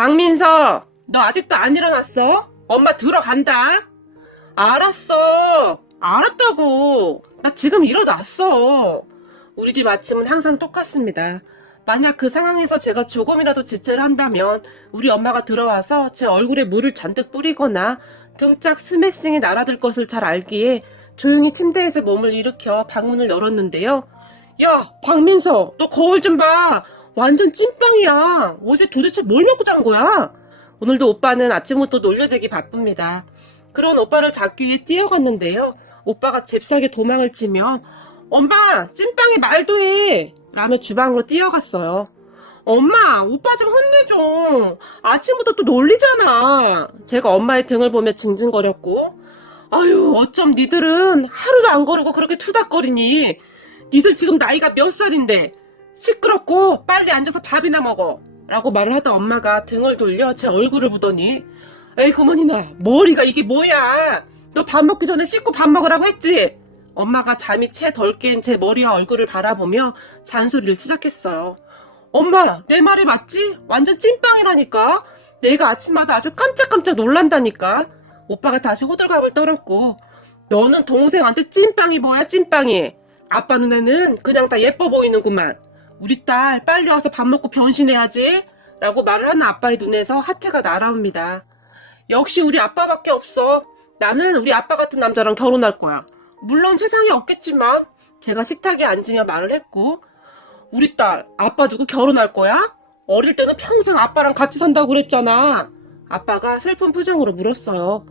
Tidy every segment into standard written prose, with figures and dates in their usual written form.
박민서, 너 아직도 안 일어났어? 엄마 들어간다. 알았어. 알았다고. 나 지금 일어났어. 우리 집 아침은 항상 똑같습니다. 만약 그 상황에서 제가 조금이라도 지체를 한다면 우리 엄마가 들어와서 제 얼굴에 물을 잔뜩 뿌리거나 등짝 스매싱이 날아들 것을 잘 알기에 조용히 침대에서 몸을 일으켜 방문을 열었는데요. 야, 박민서, 너 거울 좀 봐. 완전 찐빵이야. 어제 도대체 뭘 먹고 잔 거야? 오늘도 오빠는 아침부터 놀려대기 바쁩니다. 그런 오빠를 잡기 위해 뛰어갔는데요. 오빠가 잽싸게 도망을 치면 엄마, 찐빵이 말도 해! 라며 주방으로 뛰어갔어요. 엄마, 오빠 좀 혼내줘. 아침부터 또 놀리잖아. 제가 엄마의 등을 보며 징징거렸고, 아유, 어쩜 니들은 하루도 안 거르고 그렇게 투닥거리니? 니들 지금 나이가 몇 살인데? 시끄럽고 빨리 앉아서 밥이나 먹어. 라고 말을 하던 엄마가 등을 돌려 제 얼굴을 보더니, 에이, 그만이나, 머리가 이게 뭐야? 너 밥 먹기 전에 씻고 밥 먹으라고 했지? 엄마가 잠이 채 덜 깬 제 머리와 얼굴을 바라보며 잔소리를 시작했어요. 엄마, 내 말이 맞지? 완전 찐빵이라니까? 내가 아침마다 아주 깜짝깜짝 놀란다니까? 오빠가 다시 호들갑을 떨었고, 너는 동생한테 찐빵이 뭐야, 찐빵이? 아빠 눈에는 그냥 다 예뻐 보이는구만. 우리 딸 빨리 와서 밥 먹고 변신해야지. 라고 말을 하는 아빠의 눈에서 하트가 날아옵니다. 역시 우리 아빠밖에 없어. 나는 우리 아빠 같은 남자랑 결혼할 거야. 물론 세상에 없겠지만 제가 식탁에 앉으며 말을 했고, 우리 딸 아빠 두고 결혼할 거야? 어릴 때는 평생 아빠랑 같이 산다고 그랬잖아. 아빠가 슬픈 표정으로 물었어요.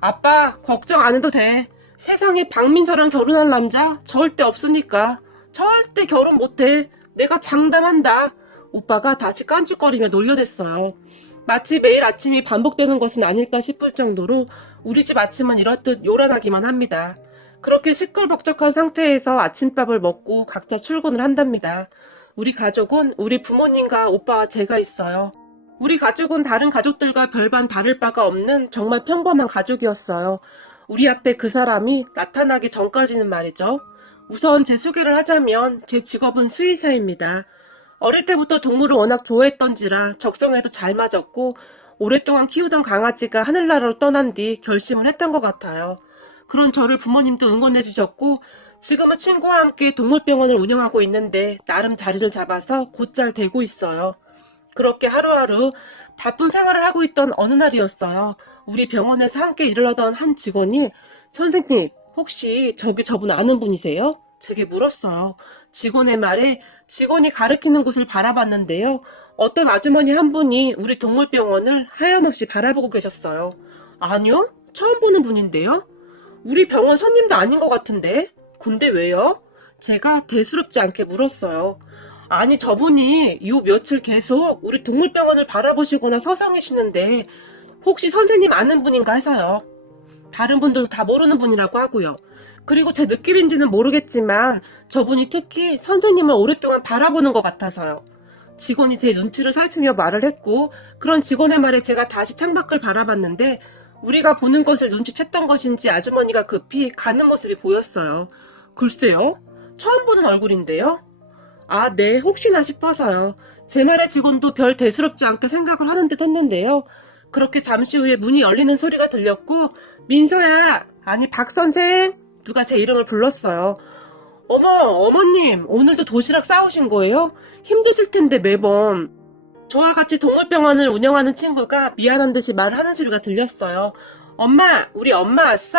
아빠, 걱정 안 해도 돼. 세상에 박민서랑 결혼할 남자 절대 없으니까. 절대 결혼 못해. 내가 장담한다. 오빠가 다시 깐죽거리며 놀려댔어요. 마치 매일 아침이 반복되는 것은 아닐까 싶을 정도로 우리 집 아침은 이렇듯 요란하기만 합니다. 그렇게 시끌벅적한 상태에서 아침밥을 먹고 각자 출근을 한답니다. 우리 가족은 우리 부모님과 오빠와 제가 있어요. 우리 가족은 다른 가족들과 별반 다를 바가 없는 정말 평범한 가족이었어요. 우리 앞에 그 사람이 나타나기 전까지는 말이죠. 우선 제 소개를 하자면 제 직업은 수의사입니다. 어릴 때부터 동물을 워낙 좋아했던지라 적성에도 잘 맞았고 오랫동안 키우던 강아지가 하늘나라로 떠난 뒤 결심을 했던 것 같아요. 그런 저를 부모님도 응원해 주셨고 지금은 친구와 함께 동물병원을 운영하고 있는데 나름 자리를 잡아서 곧잘 되고 있어요. 그렇게 하루하루 바쁜 생활을 하고 있던 어느 날이었어요. 우리 병원에서 함께 일을 하던 한 직원이 선생님, 혹시 저분 아는 분이세요? 제게 물었어요. 직원의 말에 직원이 가리키는 곳을 바라봤는데요. 어떤 아주머니 한 분이 우리 동물병원을 하염없이 바라보고 계셨어요. 아니요? 처음 보는 분인데요? 우리 병원 손님도 아닌 것 같은데? 근데 왜요? 제가 대수롭지 않게 물었어요. 아니, 저분이 요 며칠 계속 우리 동물병원을 바라보시거나 서성이시는데 혹시 선생님 아는 분인가 해서요. 다른 분들도 다 모르는 분이라고 하고요. 그리고 제 느낌인지는 모르겠지만 저분이 특히 선생님을 오랫동안 바라보는 것 같아서요. 직원이 제 눈치를 살피며 말을 했고 그런 직원의 말에 제가 다시 창밖을 바라봤는데 우리가 보는 것을 눈치챘던 것인지 아주머니가 급히 가는 모습이 보였어요. 글쎄요? 처음 보는 얼굴인데요? 아, 네, 혹시나 싶어서요. 제 말에 직원도 별 대수롭지 않게 생각을 하는 듯 했는데요. 그렇게 잠시 후에 문이 열리는 소리가 들렸고 민서야, 아니 박선생, 누가 제 이름을 불렀어요. 어머, 어머님, 오늘도 도시락 싸오신 거예요? 힘드실 텐데 매번. 저와 같이 동물병원을 운영하는 친구가 미안한 듯이 말을 하는 소리가 들렸어요. 엄마, 우리 엄마 왔어?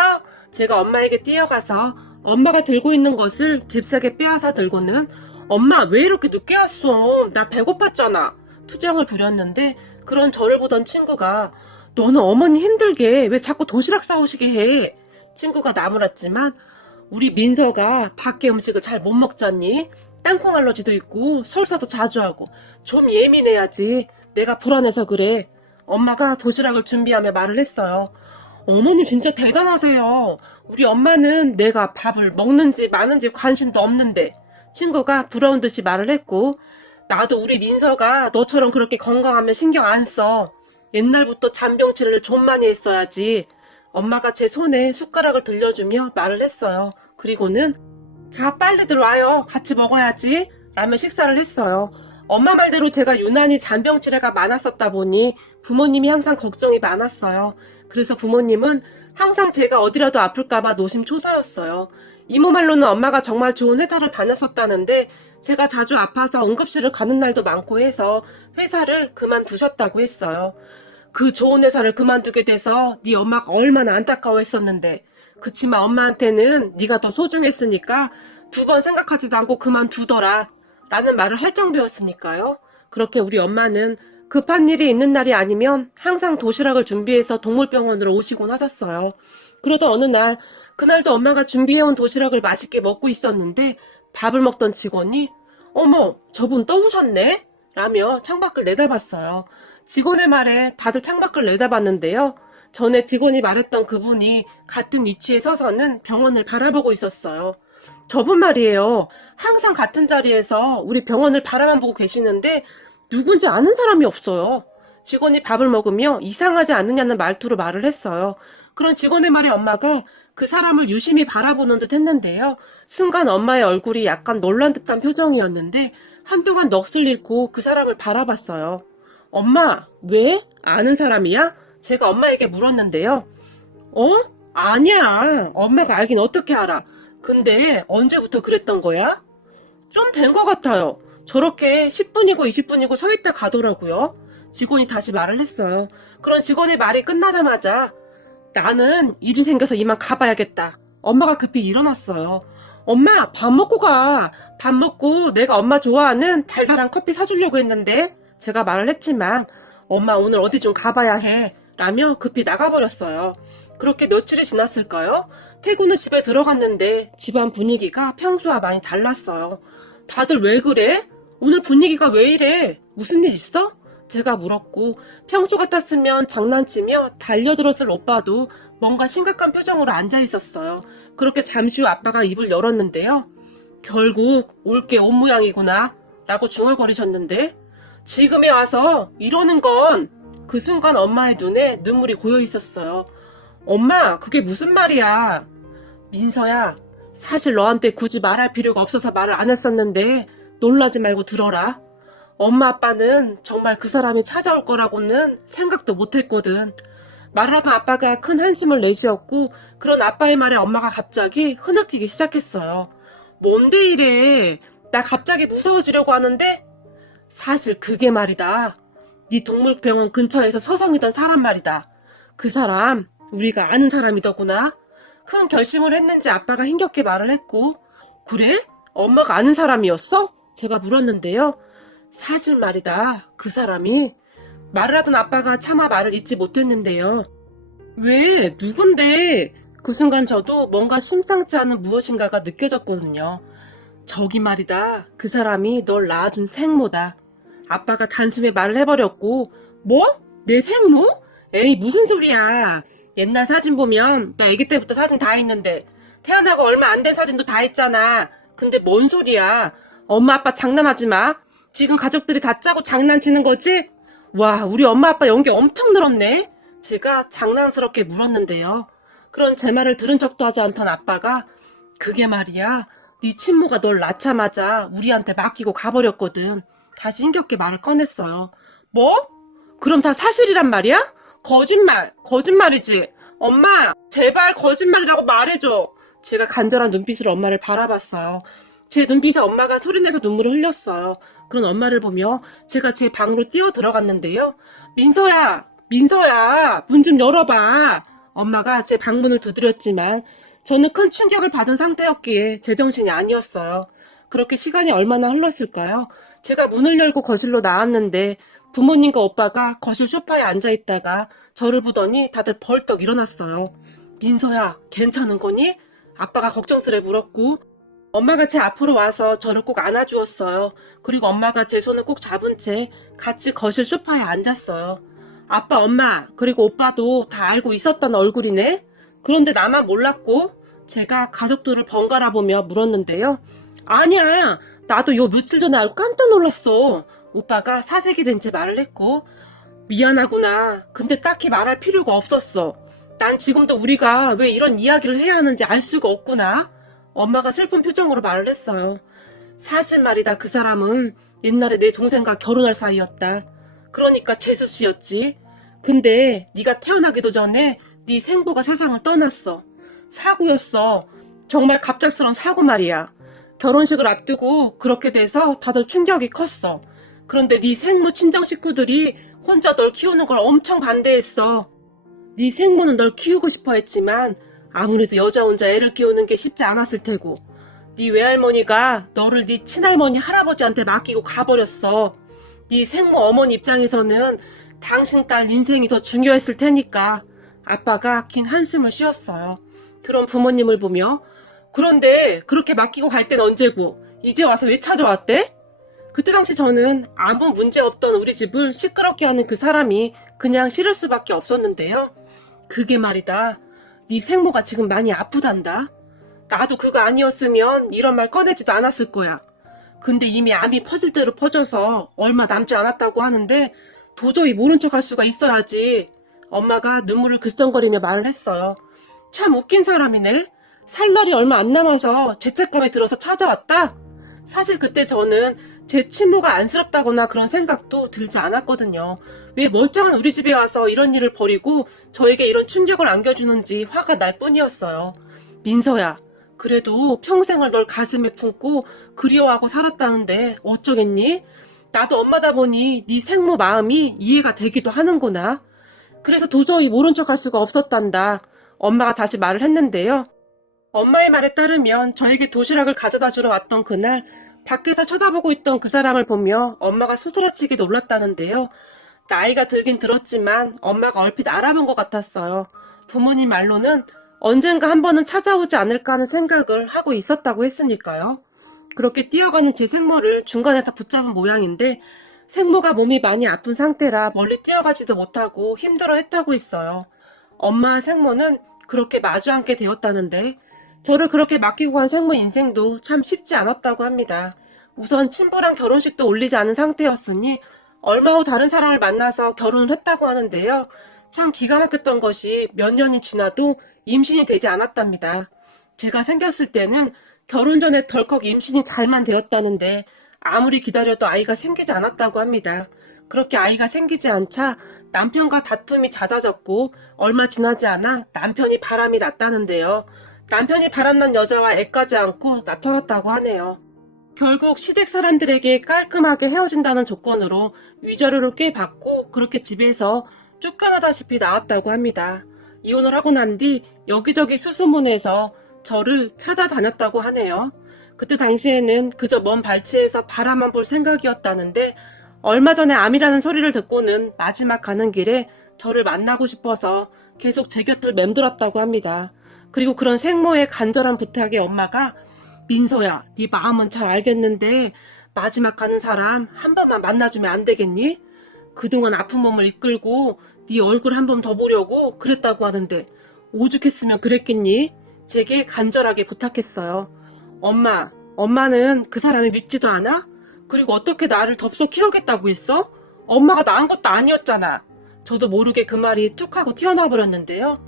제가 엄마에게 뛰어가서 엄마가 들고 있는 것을 잽싸게 빼앗아 들고는 엄마, 왜 이렇게 늦게 왔어? 나 배고팠잖아. 투정을 부렸는데 그런 저를 보던 친구가 너는 어머니 힘들게 왜 자꾸 도시락 싸오시게 해? 친구가 나무랐지만 우리 민서가 밖에 음식을 잘 못 먹잖니? 땅콩 알러지도 있고 설사도 자주 하고 좀 예민해야지. 내가 불안해서 그래. 엄마가 도시락을 준비하며 말을 했어요. 어머님 진짜 대단하세요. 우리 엄마는 내가 밥을 먹는지 마는지 관심도 없는데. 친구가 부러운 듯이 말을 했고 나도 우리 민서가 너처럼 그렇게 건강하면 신경 안 써. 옛날부터 잔병 치레를 좀 많이 했어야지. 엄마가 제 손에 숟가락을 들려주며 말을 했어요. 그리고는 자, 빨리들 와요. 같이 먹어야지. 라며 식사를 했어요. 엄마 말대로 제가 유난히 잔병치레가 많았었다 보니 부모님이 항상 걱정이 많았어요. 그래서 부모님은 항상 제가 어디라도 아플까봐 노심초사였어요. 이모 말로는 엄마가 정말 좋은 회사를 다녔었다는데 제가 자주 아파서 응급실을 가는 날도 많고 해서 회사를 그만두셨다고 했어요. 그 좋은 회사를 그만두게 돼서 네 엄마가 얼마나 안타까워했었는데, 그치만 엄마한테는 네가 더 소중했으니까 2번 생각하지도 않고 그만두더라 라는 말을 할 정도였으니까요. 그렇게 우리 엄마는 급한 일이 있는 날이 아니면 항상 도시락을 준비해서 동물병원으로 오시곤 하셨어요. 그러다 어느 날, 그날도 엄마가 준비해온 도시락을 맛있게 먹고 있었는데 밥을 먹던 직원이 어머, 저분 또 오셨네? 라며 창밖을 내다봤어요. 직원의 말에 다들 창밖을 내다봤는데요. 전에 직원이 말했던 그분이 같은 위치에 서서는 병원을 바라보고 있었어요. 저분 말이에요. 항상 같은 자리에서 우리 병원을 바라만 보고 계시는데 누군지 아는 사람이 없어요. 직원이 밥을 먹으며 이상하지 않느냐는 말투로 말을 했어요. 그런 직원의 말에 엄마가 그 사람을 유심히 바라보는 듯 했는데요. 순간 엄마의 얼굴이 약간 놀란 듯한 표정이었는데 한동안 넋을 잃고 그 사람을 바라봤어요. 엄마, 왜? 아는 사람이야? 제가 엄마에게 물었는데요. 아니야. 엄마가 알긴 어떻게 알아. 근데 언제부터 그랬던 거야? 좀 된 것 같아요. 저렇게 10분이고 20분이고 서 있다 가더라고요. 직원이 다시 말을 했어요. 그런 직원의 말이 끝나자마자 나는 일이 생겨서 이만 가봐야겠다. 엄마가 급히 일어났어요. 엄마, 밥 먹고 가. 밥 먹고 내가 엄마 좋아하는 달달한 커피 사주려고 했는데 제가 말을 했지만 엄마 오늘 어디 좀 가봐야 해 라며 급히 나가버렸어요. 그렇게 며칠이 지났을까요? 퇴근 후 집에 들어갔는데 집안 분위기가 평소와 많이 달랐어요. 다들 왜 그래? 오늘 분위기가 왜 이래? 무슨 일 있어? 제가 물었고 평소 같았으면 장난치며 달려들었을 오빠도 뭔가 심각한 표정으로 앉아 있었어요. 그렇게 잠시 후 아빠가 입을 열었는데요. 결국 올 게 온 모양이구나 라고 중얼거리셨는데 지금에 와서 이러는 건 그 순간 엄마의 눈에 눈물이 고여 있었어요. 엄마, 그게 무슨 말이야? 민서야, 사실 너한테 굳이 말할 필요가 없어서 말을 안 했었는데 놀라지 말고 들어라. 엄마 아빠는 정말 그 사람이 찾아올 거라고는 생각도 못했거든. 말을 하던 아빠가 큰 한숨을 내쉬었고 그런 아빠의 말에 엄마가 갑자기 흐느끼기 시작했어요. 뭔데 이래? 나 갑자기 무서워지려고 하는데? 사실 그게 말이다. 네 동물병원 근처에서 서성이던 사람 말이다. 그 사람 우리가 아는 사람이더구나. 큰 결심을 했는지 아빠가 힘겹게 말을 했고 그래? 엄마가 아는 사람이었어? 제가 물었는데요. 사실 말이다. 그 사람이 말을 하던 아빠가 차마 말을 잇지 못했는데요. 왜? 누군데? 그 순간 저도 뭔가 심상치 않은 무엇인가가 느껴졌거든요. 저기 말이다. 그 사람이 널 낳아준 생모다. 아빠가 단숨에 말을 해버렸고 뭐? 내 생모? 에이 무슨 소리야. 옛날 사진 보면 나 아기 때부터 사진 다 있는데 태어나고 얼마 안 된 사진도 다 있잖아. 근데 뭔 소리야. 엄마 아빠 장난하지 마. 지금 가족들이 다 짜고 장난치는 거지? 와, 우리 엄마 아빠 연기 엄청 늘었네. 제가 장난스럽게 물었는데요. 그런 제 말을 들은 척도 하지 않던 아빠가 그게 말이야. 네 친모가 널 낳자마자 우리한테 맡기고 가버렸거든. 다시 힘겹게 말을 꺼냈어요. 뭐? 그럼 다 사실이란 말이야? 거짓말이지. 엄마, 제발 거짓말이라고 말해줘. 제가 간절한 눈빛으로 엄마를 바라봤어요. 제 눈빛에 엄마가 소리내서 눈물을 흘렸어요. 그런 엄마를 보며 제가 제 방으로 뛰어 들어갔는데요. 민서야, 문 좀 열어봐. 엄마가 제 방문을 두드렸지만 저는 큰 충격을 받은 상태였기에 제정신이 아니었어요. 그렇게 시간이 얼마나 흘렀을까요? 제가 문을 열고 거실로 나왔는데 부모님과 오빠가 거실 소파에 앉아있다가 저를 보더니 다들 벌떡 일어났어요. 민서야, 괜찮은 거니? 아빠가 걱정스레 물었고 엄마가 제 앞으로 와서 저를 꼭 안아주었어요. 그리고 엄마가 제 손을 꼭 잡은 채 같이 거실 소파에 앉았어요. 아빠, 엄마, 그리고 오빠도 다 알고 있었던 얼굴이네? 그런데 나만 몰랐고 제가 가족들을 번갈아 보며 물었는데요. 아니야, 나도 요 며칠 전에 알고 깜짝 놀랐어. 오빠가 사색이 된 채 말을 했고 미안하구나. 근데 딱히 말할 필요가 없었어. 난 지금도 우리가 왜 이런 이야기를 해야 하는지 알 수가 없구나. 엄마가 슬픈 표정으로 말을 했어요. 사실 말이다. 그 사람은 옛날에 내 동생과 결혼할 사이였다. 그러니까 재수 씨였지. 근데 네가 태어나기도 전에 네 생부가 세상을 떠났어. 사고였어. 정말 갑작스러운 사고 말이야. 결혼식을 앞두고 그렇게 돼서 다들 충격이 컸어. 그런데 네 생모 친정 식구들이 혼자 널 키우는 걸 엄청 반대했어. 네 생모는 널 키우고 싶어 했지만 아무래도 여자 혼자 애를 키우는 게 쉽지 않았을 테고 네 외할머니가 너를 네 친할머니 할아버지한테 맡기고 가버렸어. 네 생모 어머니 입장에서는 당신 딸 인생이 더 중요했을 테니까. 아빠가 긴 한숨을 쉬었어요. 그런 부모님을 보며 그런데 그렇게 맡기고 갈 땐 언제고 이제 와서 왜 찾아왔대? 그때 당시 저는 아무 문제 없던 우리 집을 시끄럽게 하는 그 사람이 그냥 싫을 수밖에 없었는데요. 그게 말이다. 네 생모가 지금 많이 아프단다. 나도 그거 아니었으면 이런 말 꺼내지도 않았을 거야. 근데 이미 암이 퍼질 대로 퍼져서 얼마 남지 않았다고 하는데 도저히 모른 척할 수가 있어야지. 엄마가 눈물을 글썽거리며 말을 했어요. 참 웃긴 사람이네. 살 날이 얼마 안 남아서 죄책감에 들어서 찾아왔다. 사실 그때 저는 제 친모가 안쓰럽다거나 그런 생각도 들지 않았거든요. 왜 멀쩡한 우리 집에 와서 이런 일을 벌이고 저에게 이런 충격을 안겨주는지 화가 날 뿐이었어요. 민서야, 그래도 평생을 널 가슴에 품고 그리워하고 살았다는데 어쩌겠니? 나도 엄마다 보니 네 생모 마음이 이해가 되기도 하는구나. 그래서 도저히 모른 척할 수가 없었단다. 엄마가 다시 말을 했는데요. 엄마의 말에 따르면 저에게 도시락을 가져다 주러 왔던 그날 밖에서 쳐다보고 있던 그 사람을 보며 엄마가 소스라치게 놀랐다는데요. 나이가 들긴 들었지만 엄마가 얼핏 알아본 것 같았어요. 부모님 말로는 언젠가 한 번은 찾아오지 않을까 하는 생각을 하고 있었다고 했으니까요. 그렇게 뛰어가는 제 생모를 중간에 다 붙잡은 모양인데 생모가 몸이 많이 아픈 상태라 멀리 뛰어가지도 못하고 힘들어했다고 했어요. 엄마와 생모는 그렇게 마주 앉게 되었다는데 저를 그렇게 맡기고 간 생모 인생도 참 쉽지 않았다고 합니다. 우선 친부랑 결혼식도 올리지 않은 상태였으니 얼마 후 다른 사람을 만나서 결혼을 했다고 하는데요. 참 기가 막혔던 것이 몇 년이 지나도 임신이 되지 않았답니다. 제가 생겼을 때는 결혼 전에 덜컥 임신이 잘만 되었다는데 아무리 기다려도 아이가 생기지 않았다고 합니다. 그렇게 아이가 생기지 않자 남편과 다툼이 잦아졌고 얼마 지나지 않아 남편이 바람이 났다는데요. 남편이 바람난 여자와 애까지 안고 나타났다고 하네요. 결국 시댁 사람들에게 깔끔하게 헤어진다는 조건으로 위자료를 꽤 받고 그렇게 집에서 쫓겨나다시피 나왔다고 합니다. 이혼을 하고 난 뒤 여기저기 수소문해서 저를 찾아다녔다고 하네요. 그때 당시에는 그저 먼 발치에서 바라만 볼 생각이었다는데 얼마 전에 암이라는 소리를 듣고는 마지막 가는 길에 저를 만나고 싶어서 계속 제 곁을 맴돌았다고 합니다. 그리고 그런 생모의 간절한 부탁에 엄마가 민서야, 네 마음은 잘 알겠는데 마지막 가는 사람 한 번만 만나주면 안 되겠니? 그동안 아픈 몸을 이끌고 네 얼굴 한 번 더 보려고 그랬다고 하는데 오죽했으면 그랬겠니? 제게 간절하게 부탁했어요. 엄마는 그 사람이 밉지도 않아? 그리고 어떻게 나를 덥석 키우겠다고 했어? 엄마가 낳은 것도 아니었잖아. 저도 모르게 그 말이 툭 하고 튀어나와 버렸는데요.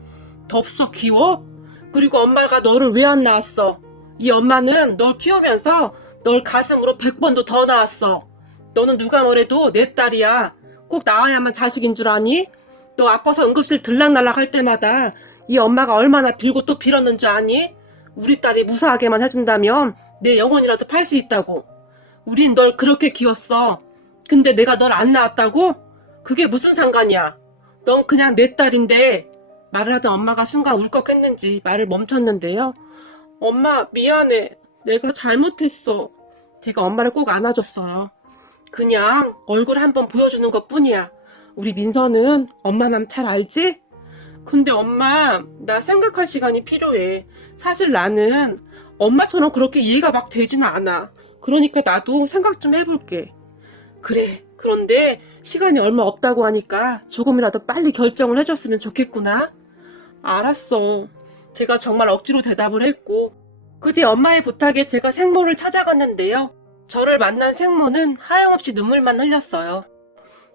덥석 키워? 그리고 엄마가 너를 왜 안 낳았어? 이 엄마는 널 키우면서 널 가슴으로 100번도 더 낳았어. 너는 누가 뭐래도 내 딸이야. 꼭 낳아야만 자식인 줄 아니? 너 아파서 응급실 들락날락 할 때마다 이 엄마가 얼마나 빌고 또 빌었는 줄 아니? 우리 딸이 무사하게만 해준다면 내 영혼이라도 팔 수 있다고. 우린 널 그렇게 키웠어. 근데 내가 널 안 낳았다고? 그게 무슨 상관이야. 넌 그냥 내 딸인데. 말을 하던 엄마가 순간 울컥했는지 말을 멈췄는데요. 엄마 미안해. 내가 잘못했어. 제가 엄마를 꼭 안아줬어요. 그냥 얼굴 한번 보여주는 것 뿐이야. 우리 민서는 엄마 맘 잘 알지? 근데 엄마, 나 생각할 시간이 필요해. 사실 나는 엄마처럼 그렇게 이해가 막 되지는 않아. 그러니까 나도 생각 좀 해볼게. 그래, 그런데 시간이 얼마 없다고 하니까 조금이라도 빨리 결정을 해줬으면 좋겠구나. 알았어. 제가 정말 억지로 대답을 했고 그 뒤 엄마의 부탁에 제가 생모를 찾아갔는데요. 저를 만난 생모는 하염없이 눈물만 흘렸어요.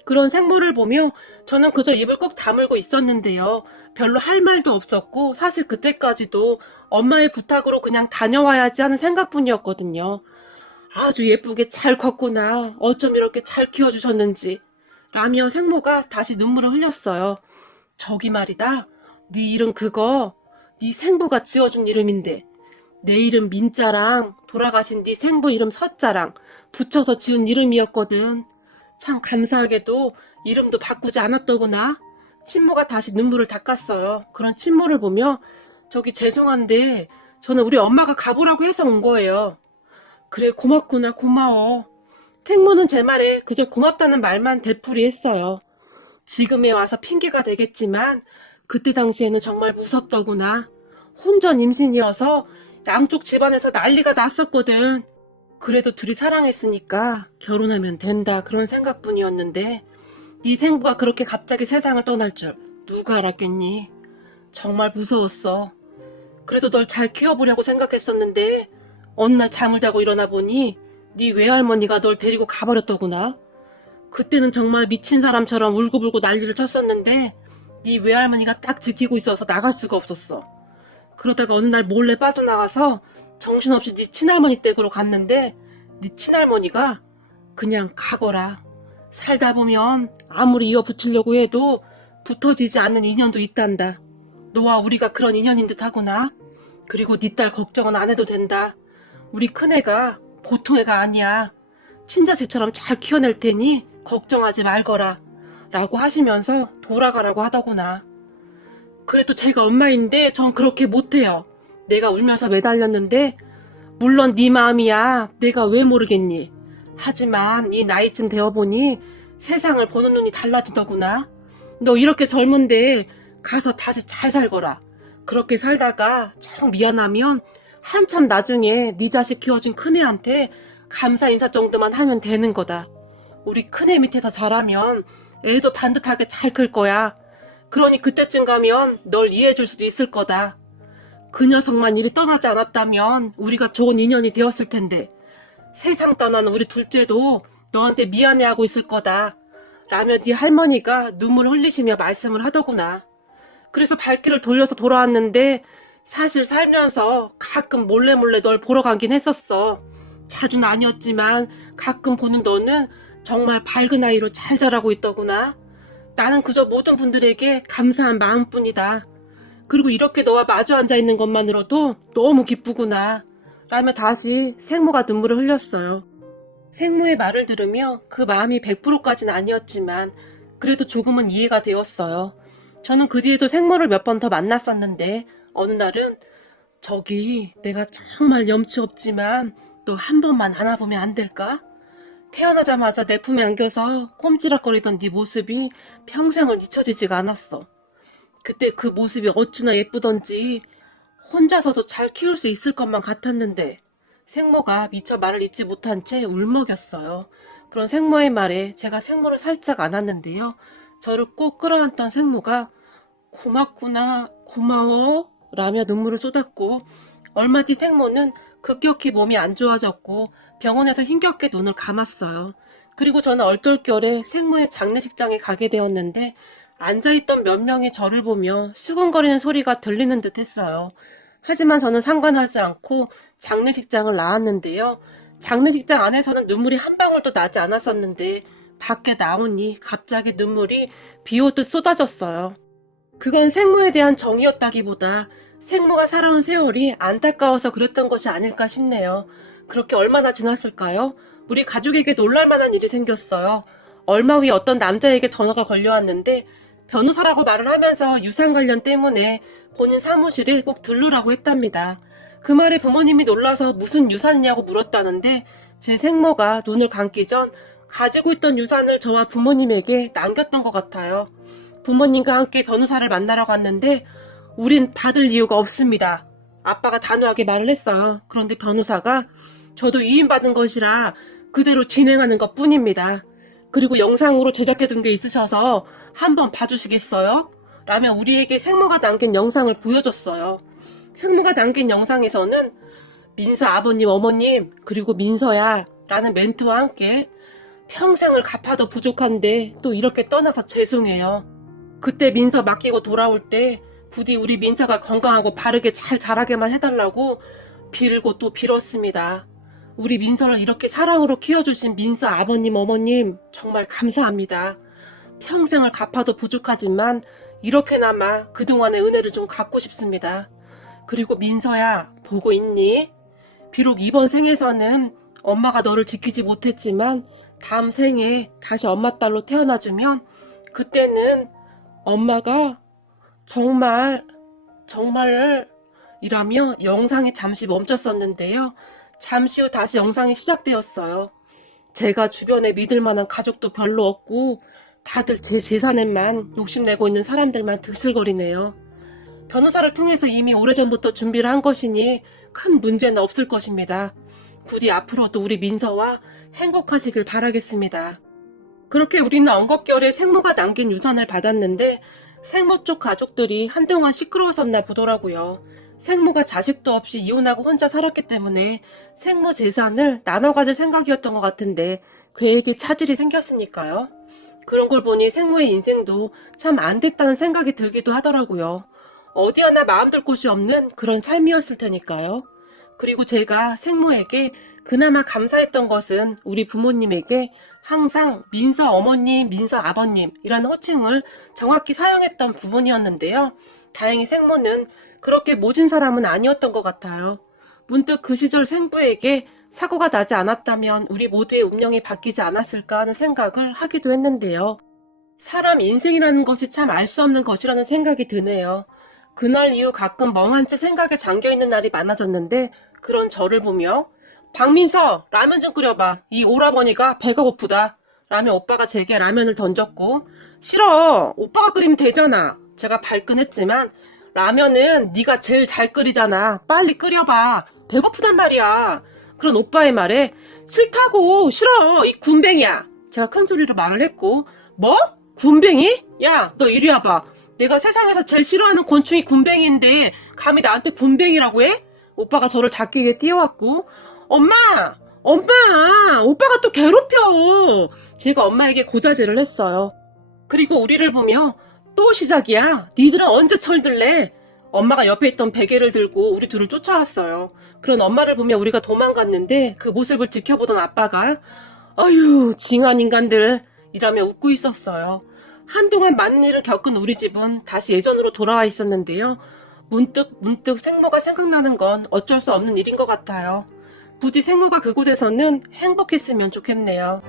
그런 생모를 보며 저는 그저 입을 꼭 다물고 있었는데요. 별로 할 말도 없었고 사실 그때까지도 엄마의 부탁으로 그냥 다녀와야지 하는 생각뿐이었거든요. 아주 예쁘게 잘 컸구나. 어쩜 이렇게 잘 키워주셨는지. 라며 생모가 다시 눈물을 흘렸어요. 저기 말이다. 네 이름 그거 네 생부가 지어준 이름인데 내 이름 민자랑 돌아가신 네 생부 이름 서자랑 붙여서 지은 이름이었거든. 참 감사하게도 이름도 바꾸지 않았더구나. 친모가 다시 눈물을 닦았어요. 그런 친모를 보며 저기 죄송한데 저는 우리 엄마가 가보라고 해서 온 거예요. 그래 고맙구나 고마워. 생모는 제 말에 그저 고맙다는 말만 되풀이했어요. 지금에 와서 핑계가 되겠지만 그때 당시에는 정말 무섭더구나. 혼전 임신이어서 양쪽 집안에서 난리가 났었거든. 그래도 둘이 사랑했으니까 결혼하면 된다 그런 생각뿐이었는데 네 생부가 그렇게 갑자기 세상을 떠날 줄 누가 알았겠니? 정말 무서웠어. 그래도 널 잘 키워보려고 생각했었는데 어느 날 잠을 자고 일어나 보니 네 외할머니가 널 데리고 가버렸더구나. 그때는 정말 미친 사람처럼 울고불고 난리를 쳤었는데 네 외할머니가 딱 지키고 있어서 나갈 수가 없었어. 그러다가 어느 날 몰래 빠져나가서 정신없이 네 친할머니 댁으로 갔는데 네 친할머니가 그냥 가거라. 살다 보면 아무리 이어붙이려고 해도 붙어지지 않는 인연도 있단다. 너와 우리가 그런 인연인 듯 하구나. 그리고 네 딸 걱정은 안 해도 된다. 우리 큰애가 보통 애가 아니야. 친자식처럼 잘 키워낼 테니 걱정하지 말거라 라고 하시면서 돌아가라고 하더구나. 그래도 제가 엄마인데 전 그렇게 못해요. 내가 울면서 매달렸는데 물론 네 마음이야. 내가 왜 모르겠니. 하지만 이 나이쯤 되어보니 세상을 보는 눈이 달라지더구나. 너 이렇게 젊은데 가서 다시 잘 살거라. 그렇게 살다가 정 미안하면 한참 나중에 네 자식 키워준 큰애한테 감사 인사 정도만 하면 되는 거다. 우리 큰애 밑에서 자라면 애도 반듯하게 잘 클 거야. 그러니 그때쯤 가면 널 이해해줄 수도 있을 거다. 그 녀석만 이리 떠나지 않았다면 우리가 좋은 인연이 되었을 텐데 세상 떠나는 우리 둘째도 너한테 미안해하고 있을 거다. 라며 네 할머니가 눈물 흘리시며 말씀을 하더구나. 그래서 발길을 돌려서 돌아왔는데 사실 살면서 가끔 몰래 널 보러 가긴 했었어. 자주는 아니었지만 가끔 보는 너는 정말 밝은 아이로 잘 자라고 있더구나. 나는 그저 모든 분들에게 감사한 마음뿐이다. 그리고 이렇게 너와 마주 앉아있는 것만으로도 너무 기쁘구나. 라며 다시 생모가 눈물을 흘렸어요. 생모의 말을 들으며 그 마음이 100%까지는 아니었지만 그래도 조금은 이해가 되었어요. 저는 그 뒤에도 생모를 몇 번 더 만났었는데 어느 날은 저기 내가 정말 염치 없지만 너 한 번만 안아보면 안 될까? 태어나자마자 내 품에 안겨서 꼼지락거리던 네 모습이 평생을 잊혀지지가 않았어. 그때 그 모습이 어찌나 예쁘던지 혼자서도 잘 키울 수 있을 것만 같았는데 생모가 미처 말을 잇지 못한 채 울먹였어요. 그런 생모의 말에 제가 생모를 살짝 안았는데요. 저를 꼭 끌어안던 생모가 고맙구나, 고마워 라며 눈물을 쏟았고 얼마 뒤 생모는 급격히 몸이 안 좋아졌고 병원에서 힘겹게 눈을 감았어요. 그리고 저는 얼떨결에 생모의 장례식장에 가게 되었는데 앉아있던 몇 명이 저를 보며 수근거리는 소리가 들리는 듯 했어요. 하지만 저는 상관하지 않고 장례식장을 나왔는데요. 장례식장 안에서는 눈물이 한 방울도 나지 않았었는데 밖에 나오니 갑자기 눈물이 비오듯 쏟아졌어요. 그건 생모에 대한 정이었다기보다 생모가 살아온 세월이 안타까워서 그랬던 것이 아닐까 싶네요. 그렇게 얼마나 지났을까요? 우리 가족에게 놀랄만한 일이 생겼어요. 얼마 후에 어떤 남자에게 전화가 걸려왔는데 변호사라고 말을 하면서 유산 관련 때문에 본인 사무실에 꼭 들르라고 했답니다. 그 말에 부모님이 놀라서 무슨 유산이냐고 물었다는데 제 생모가 눈을 감기 전 가지고 있던 유산을 저와 부모님에게 남겼던 것 같아요. 부모님과 함께 변호사를 만나러 갔는데 우린 받을 이유가 없습니다. 아빠가 단호하게 말을 했어요. 그런데 변호사가 저도 위임받은 것이라 그대로 진행하는 것 뿐입니다. 그리고 영상으로 제작해둔 게 있으셔서 한번 봐주시겠어요? 라며 우리에게 생모가 남긴 영상을 보여줬어요. 생모가 남긴 영상에서는 민서 아버님, 어머님, 그리고 민서야 라는 멘트와 함께 평생을 갚아도 부족한데 또 이렇게 떠나서 죄송해요. 그때 민서 맡기고 돌아올 때 부디 우리 민서가 건강하고 바르게 잘 자라게만 해달라고 빌고 또 빌었습니다. 우리 민서를 이렇게 사랑으로 키워주신 민서 아버님, 어머님 정말 감사합니다. 평생을 갚아도 부족하지만 이렇게나마 그동안의 은혜를 좀 갚고 싶습니다. 그리고 민서야, 보고 있니? 비록 이번 생에서는 엄마가 너를 지키지 못했지만 다음 생에 다시 엄마 딸로 태어나주면 그때는 엄마가 정말 이라며 영상이 잠시 멈췄었는데요. 잠시 후 다시 영상이 시작되었어요. 제가 주변에 믿을 만한 가족도 별로 없고 다들 제 재산에만 욕심내고 있는 사람들만 드슬거리네요. 변호사를 통해서 이미 오래전부터 준비를 한 것이니 큰 문제는 없을 것입니다. 부디 앞으로도 우리 민서와 행복하시길 바라겠습니다. 그렇게 우리는 엉겁결에 생모가 남긴 유산을 받았는데 생모 쪽 가족들이 한동안 시끄러웠었나 보더라고요. 생모가 자식도 없이 이혼하고 혼자 살았기 때문에 생모 재산을 나눠 가질 생각이었던 것 같은데 계획에 차질이 생겼으니까요. 그런 걸 보니 생모의 인생도 참 안 됐다는 생각이 들기도 하더라고요. 어디 하나 마음 둘 곳이 없는 그런 삶이었을 테니까요. 그리고 제가 생모에게 그나마 감사했던 것은 우리 부모님에게 항상 민서 어머님, 민서 아버님이라는 호칭을 정확히 사용했던 부분이었는데요. 다행히 생모는 그렇게 모진 사람은 아니었던 것 같아요. 문득 그 시절 생부에게 사고가 나지 않았다면 우리 모두의 운명이 바뀌지 않았을까 하는 생각을 하기도 했는데요. 사람 인생이라는 것이 참 알 수 없는 것이라는 생각이 드네요. 그날 이후 가끔 멍한 채 생각에 잠겨있는 날이 많아졌는데 그런 저를 보며 박민서 라면 좀 끓여봐. 이 오라버니가 배가 고프다. 라며 오빠가 제게 라면을 던졌고 싫어. 오빠가 끓이면 되잖아. 제가 발끈했지만 라면은 네가 제일 잘 끓이잖아. 빨리 끓여봐. 배고프단 말이야. 그런 오빠의 말에 싫다고 싫어. 이 군뱅이야. 제가 큰 소리로 말을 했고 뭐? 군뱅이? 야, 너 이리 와봐. 내가 세상에서 제일 싫어하는 곤충이 군뱅이인데 감히 나한테 군뱅이라고 해? 오빠가 저를 잡기 위해 뛰어왔고 엄마! 오빠가 또 괴롭혀! 제가 엄마에게 고자질을 했어요. 그리고 우리를 보며 또 시작이야. 니들은 언제 철들래? 엄마가 옆에 있던 베개를 들고 우리 둘을 쫓아왔어요. 그런 엄마를 보며 우리가 도망갔는데 그 모습을 지켜보던 아빠가 아유 징한 인간들 이라며 웃고 있었어요. 한동안 많은 일을 겪은 우리 집은 다시 예전으로 돌아와 있었는데요. 문득 생모가 생각나는 건 어쩔 수 없는 일인 것 같아요. 부디 생모가 그곳에서는 행복했으면 좋겠네요.